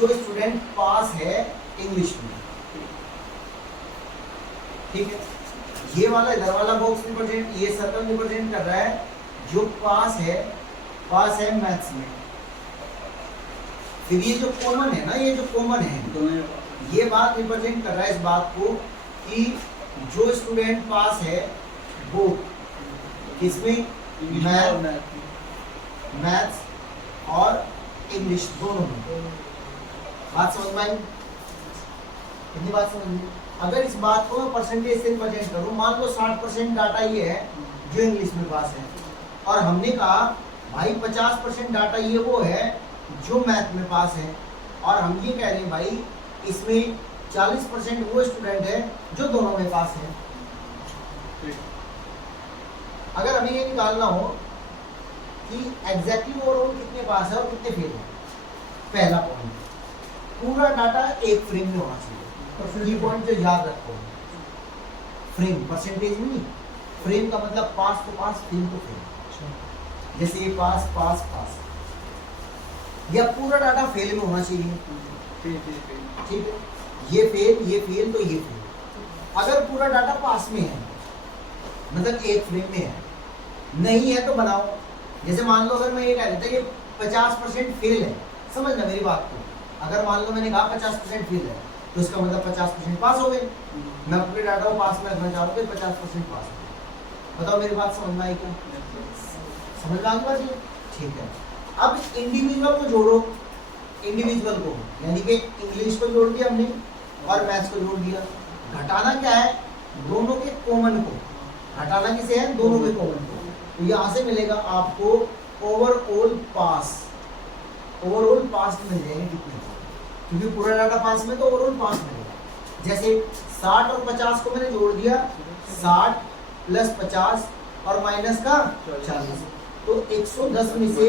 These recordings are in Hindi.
जो स्टूडेंट पास है इंग्लिश में, ठीक है। ये वाला इधर वाला बॉक्स रिप्रेजेंट, ये सर्कल रिप्रेजेंट कर रहा है जो पास है मैथ्स में। फिर ये जो कॉमन है ना, ये जो कॉमन है, ये बात रिप्रेजेंट कर रहा है इस बात को कि जो स्टूडेंट पास है वो किसमें, मैथ्स और इंग्लिश दोनों में। बात समझ में आई? कितनी बात समझ में? अगर इस बात को मैं परसेंटेज से रिप्रेजेंट करूं, मान लो 60% डाटा ये है जो इंग्लिश में पास है, और हमने कहा भाई 50% डाटा ये वो है जो मैथ में पास है, और हम ये कह रहे हैं भाई इसमें 40% वो स्टूडेंट है जो दोनों में पास है। अगर हमें ये निकालना हो कि एग्जैक्टली ओवरऑल कितने पास है और कितने फेल है, पहला पॉइंट, पूरा डाटा एक फ्रेम में होना चाहिए। ये पॉइंट जो याद रखो, फ्रेम, परसेंटेज नहीं, फ्रेम का मतलब पास तो पास, फेल तो फेल। जैसे ये पास पास पास, या पूरा डाटा फेल में होना चाहिए, ठीक है। ये फेल तो ये फेल। अगर पूरा डाटा पास में है मतलब एक फ्रेम में है, नहीं है तो बनाओ। जैसे मान लो अगर मैं ये कह देता ये 50% फेल है, समझना मेरी बात को, अगर मान लो मैंने कहा 50% फेल है तो इसका मतलब 50% पास हो गए। मैं अपने डाटा को पास में रखना चाहूँ तो 50% पास हो गए। बताओ मेरी बात समझ में आई क्या? समझ में आ गई? ठीक है। अब इंडिविजुअल को जोड़ो, इंडिविजुअल को यानी कि इंग्लिश को जोड़ दिया हमने और मैथ्स को जोड़ दिया। घटाना क्या है? दोनों के कॉमन को घटाना किसे है? दोनों के कॉमन को। तो यहाँ से मिलेगा आपको ओवरऑल पास, ओवरऑल पास मिल जाएंगे कितने, क्योंकि पूरा डाटा पास में तो ओवरऑल पास मिलेगा। जैसे 60 और 50 को मैंने जोड़ दिया, 60 प्लस 50 और माइनस का 40, तो 110 में से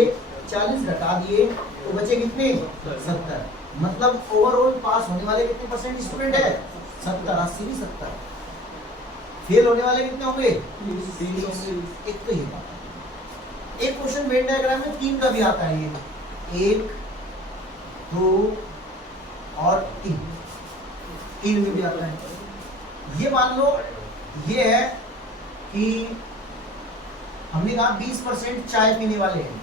40 घटा दिए तो बचे कितने? 70। मतलब ओवरऑल पास होने वाले कितने परसेंट स्टूडेंट है? 70, 80 भी 70। फेल होने वाले कितने होंगे? एक तो ये बात है। एक क्वेश्चन वेन डायग्राम में 3 का भी आता है, ये 1, 2 और 3 में भी आता है। ये मान लो ये है कि हमने कहा 20% चाय पीने वाले हैं,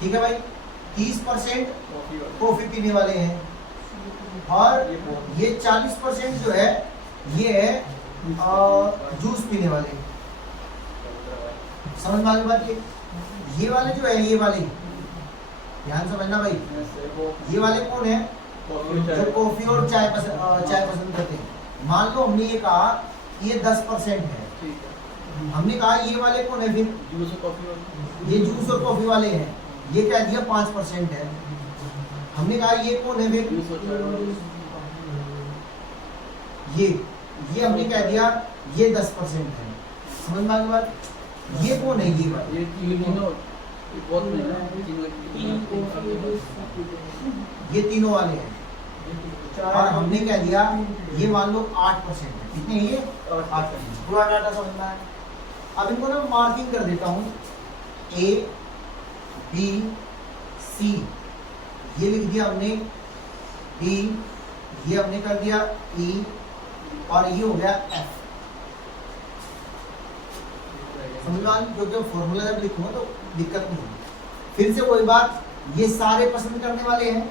ठीक है भाई, 30% कॉफी पीने वाले हैं, और ये 40% जो है ये है जूस पीने वाले। समझ में आ गई बात? ये वाले जो है, ये वाले ध्यान समझना भाई, ये वाले कौन है? जो कॉफी और चाय पसंद करते हैं। मान लो हमने ये कहा ये 10% है, हमने कहा ये वाले कौन है? फिर जूस और कॉफी वाले, ये जूस और कॉफी वाले हैं, ये कह दिया 5% है। हमने कहा ये कौन है? फिर ये हमने कह दिया ये 10% है। समझ में आ गई बात? ये कौन है? ये बात, ये तीनों वाले हैं, और हमने कह दिया ये मान लो 8% है। कितने? ये 8%। पूरा डाटा समझना है। अब इनको ना मार्किंग कर देता हूँ, A, B, C, ये लिख दिया हमने, D, ये हमने कर दिया E, और ये हो गया F। समझ में आ गई? क्योंकि फॉर्मूला जब लिखूंगा तो दिक्कत नहीं होगी। फिर से वही बात, ये सारे पसंद करने वाले हैं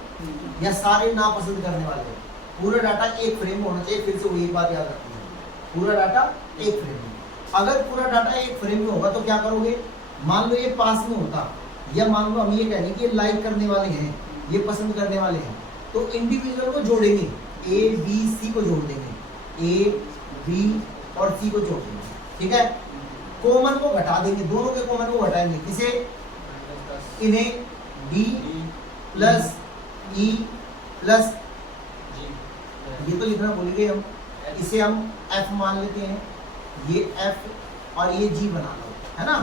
या सारे ना पसंद करने वाले हैं? पूरा डाटा एक फ्रेम में होना चाहिए। फिर से वही बात याद रखनी है, पूरा डाटा एक फ्रेम में। अगर पूरा डाटा एक फ्रेम में होगा तो क्या करोगे? मान लो ये पास में होता, या मान लो हम ये कह रहे हैं कि लाइक करने वाले हैं, ये पसंद करने वाले हैं, तो इंडिविजुअल को जोड़ेंगे, A, B, C को जोड़ देंगे, A, B और C को जोड़ देंगे, ठीक है। कॉमन को घटा देंगे, दोनों के कॉमन को घटाएंगे, किसे? इन्हें D प्लस E प्लस ये तो लिखना भूल गए हम, इसे हम F मान लेते हैं, ये F और ये G बना लो, है ना।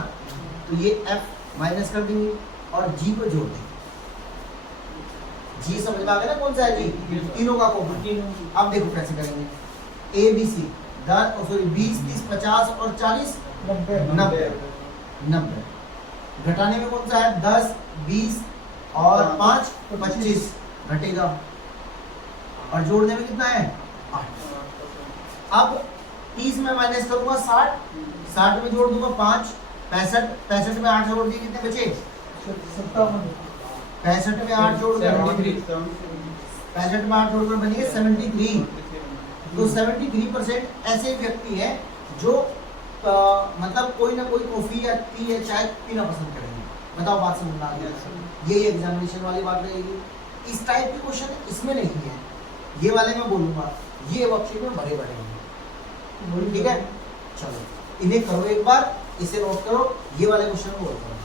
तो ये F माइनस कर देंगे और G को जोड़ देंगे। G समझ में आ गया ना कौन सा है? G तीनों का कॉमन। अब देखो कैसे करेंगे, A, B, C 20, 30, 50 और 40, 90। घटाने में कौन सा है? 10, 20 और 5, 25। घटेगा, और जोड़ने में कितना है 8। अब 30 में माइनस करूंगा 60, 60 में जोड़ दूंगा 5, 65, 65 में 8 जोड़ दिए कितने बचे 57, 65 में 8 जोड़ कर 65 में 8 जोड़कर बनिए 73। तो 73% ऐसे व्यक्ति हैं जो मतलब कोई ना कोई कॉफी या टी या चाय पीना पसंद करेंगे। बताओ बात समझ में आ गया? यही एग्जामिनेशन वाली बात रहेगी। इस टाइप के क्वेश्चन इसमें नहीं है, ये वाले मैं बोलूंगा, ये वर्कशीट में भरे पड़े हैं। ठीक है, चलो इन्हें करो एक बार, इसे नोट करो, ये वाले क्वेश्चन को बोलता हूँ।